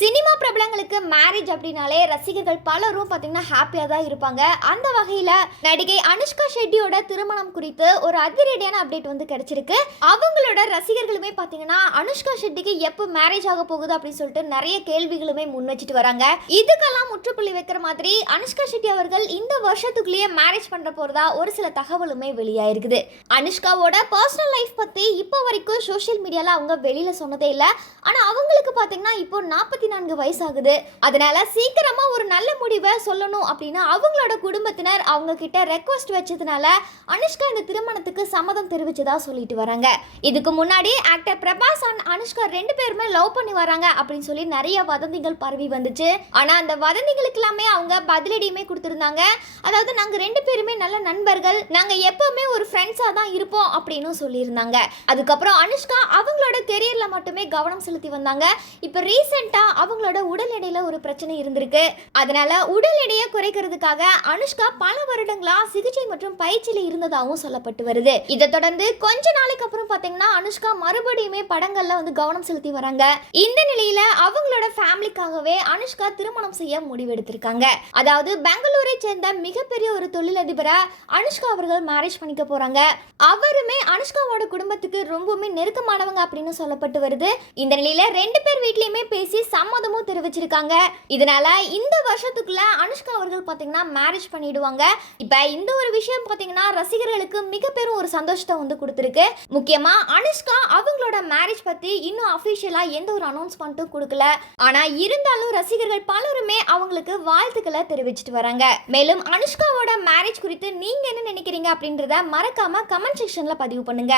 Cinema பிரபலங்களுக்கு marriage அப்படின்னாலே ரசிகர்கள் பலரும் பார்த்தீங்கன்னா ஹாப்பியாக தான் இருப்பாங்க. அந்த வகையில் நடிகை அனுஷ்கா ஷெட்டியோட திருமணம் குறித்து ஒரு அதிரடியான அப்டேட் வந்து கிடைச்சிருக்கு. அவங்களோட ரசிகர்களுமே பார்த்தீங்கன்னா அனுஷ்கா ஷெட்டிக்கு எப்போ மேரேஜ் ஆக போகுது அப்படின்னு சொல்லிட்டு நிறைய கேள்விகளுமே முன் வச்சுட்டு வராங்க. இதுக்கெல்லாம் முற்றுப்புள்ளி வைக்கிற மாதிரி அனுஷ்கா ஷெட்டி அவர்கள் இந்த வருஷத்துக்குள்ளேயே மேரேஜ் பண்ணுற போகிறதா ஒரு சில தகவலுமே வெளியாயிருக்குது. அனுஷ்காவோட பர்சனல் லைஃப் பற்றி இப்போ வரைக்கும் சோஷியல் மீடியாவில் அவங்க வெளியில் சொன்னதே இல்லை. ஆனால் அவங்களுக்கு பார்த்தீங்கன்னா இப்போ 44 வயசாகுது. அதனால சீக்கிரமா ஒரு நல்ல முடிவை சொல்லணும் அப்படின்னு அவங்களோட குடும்பத்தினர் அவங்க கிட்ட ரெக்வஸ்ட் வச்சதுனால அனுஷ்கா இந்த திருமணத்துக்கு சம்மதம் தெரிவிச்சதா சொல்லிட்டு வராங்க. இதுக்கு முன்னாடி ஆக்டர் பிரபாஸ் அண்ட் அனுஷ்கா 2 பேருமே லவ் பண்ணி வராங்க அப்படின்னு சொல்லி நிறைய வதந்திகள் பரவி வந்துச்சு. ஆனா அந்த வதந்திகளுக்கு எல்லாமே அவங்க பதிலடியுமே கொடுத்திருந்தாங்க. அதாவது நாங்க 2 பேருமே நல்ல நண்பர்கள், நாங்க எப்பவுமே ஒரு ஃப்ரெண்ட்ஸா தான் இருப்போம் அப்படின்னு சொல்லியிருந்தாங்க. அதுக்கப்புறம் அனுஷ்கா அவங்களோட கெரியர்ல மட்டுமே கவனம் செலுத்தி வந்தாங்க. இப்போ ரீசெண்டா அவங்களோட உடல் எடையில ஒரு பிரச்சனை இருந்திருக்கு. அதனால உடல் எடையை குறைக்கிறதுக்காக அனுஷ்கா பல வருடங்களா சிகிச்சை மற்றும் பயிற்சியில இருந்ததாகவும் சொல்லப்பட்டு வருது. இதை தொடர்ந்து கொஞ்ச நாளைக்கு அப்புறம் பாத்தீங்கன்னா அனுஷ்கா மறுபடியுமே படங்கள்ல வந்து கவனம் செலுத்தி வராங்க. இந்த நிலையில அவங்களோட ஃபேமிலிக்காகவே அனுஷ்கா திருமணம் செய்ய முடிவெடுத்திருக்காங்க. அதாவது பெங்களூரை சேர்ந்த மிகப்பெரிய ஒரு தொழிலதிபரை அனுஷ்கா அவர்கள் மேரேஜ் பண்ணிக்க போறாங்க. அவருமே அனுஷ்காவோட குடும்பத்துக்கு ரொம்பவுமே நெருக்கமானவங்க அப்படின்னு சொல்லப்பட்டு வருது. இந்த நிலையில 2 பேர் வீட்லயுமே பேசி சம்மதமும் தெரிவிச்சிருக்காங்க. இதனால இந்த வருஷத்துக்குள்ள அனுஷ்கா அவர்கள் பாத்தீங்கன்னா மேரேஜ் பண்ணிடுவாங்க. இப்ப இந்த ஒரு விஷயம் பாத்தீங்கன்னா ரசிகர்களுக்கு மிகப்பெரும் ஒரு சந்தோஷத்தை வந்து கொடுத்திருக்கு. முக்கியமா அனுஷ்கா அவங்களோட மேரேஜ் பத்தி இன்னும் அபிஷியலா எந்த ஒரு அனௌன்ஸ்மெண்ட்டும் கொடுக்கல. ஆனா இருந்தாலும் ரசிகர்கள் பலருமே அவங்களுக்கு வாழ்த்துக்களை தெரிவிச்சிட்டு வராங்க. மேலும் அனுஷ்காவோட மேரேஜ் குறித்து நீங்க என்ன நினைக்கிறீங்க அப்படின்றத மறக்காம கமெண்ட் செக்ஷன்ல பதிவு பண்ணுங்க.